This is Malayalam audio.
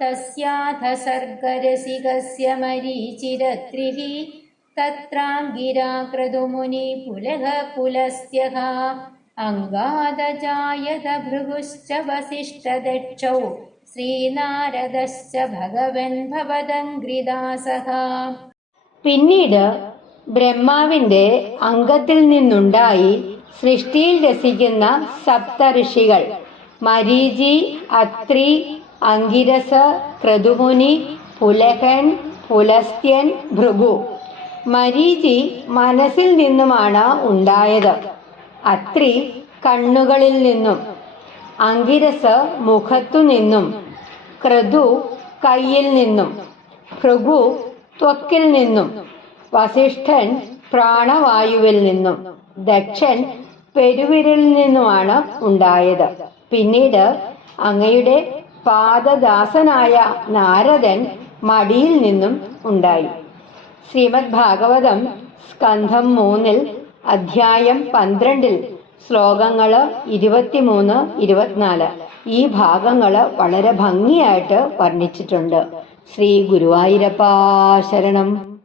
तस्याथ सर्गरसिकस्य मरीचिरत्रिः तत्राङ्गिरा क्रतुमुनि पुलः पुलस्त्यः अङ्गादजायत भृगुश्च वसिष्ठदक्षौ ശ്രീനാരദശ്ച ഭഗവൻ ഭവദംഗ്രിദാസഃ പിന്നീട് ബ്രഹ്മാവിന്റെ അംഗത്തിൽ നിന്നുണ്ടായി സൃഷ്ടിയിൽ രസിക്കുന്ന സപ്തഋഷികൾ മരീചി അത്രി അങ്കിരസ ക്രതുമുനി പുലകൻ പുലസ്ത്യൻ ഭൃഗു. മരീചി മനസ്സിൽ നിന്നുമാണ് ഉണ്ടായത്. അത്രി കണ്ണുകളിൽ നിന്നും. അങ്കിരസ് മുഖത്തു നിന്നും. ക്രതു കയ്യിൽ നിന്നും. ഭൃഗു ത്വക്കിൽ നിന്നും. വസിഷ്ഠൻ പ്രാണവായുവിൽ നിന്നും. ദക്ഷൻ പെരുവിരലിൽ നിന്നുമാണ് ഉണ്ടായത്. പിന്നീട് അങ്ങയുടെ പാദദാസനായ നാരദൻ മടിയിൽ നിന്നും ഉണ്ടായി. ശ്രീമദ് ഭാഗവതം സ്കന്ധം മൂന്നിൽ അധ്യായം പന്ത്രണ്ടിൽ ശ്ലോകങ്ങൾ ഇരുപത്തിമൂന്ന് ഇരുപത്തിനാല് ഈ ഭാഗങ്ങൾ വളരെ ഭംഗിയായിട്ട് വർണിച്ചിട്ടുണ്ട്. ശ്രീ ഗുരുവായൂരപ്പാ ശരണം.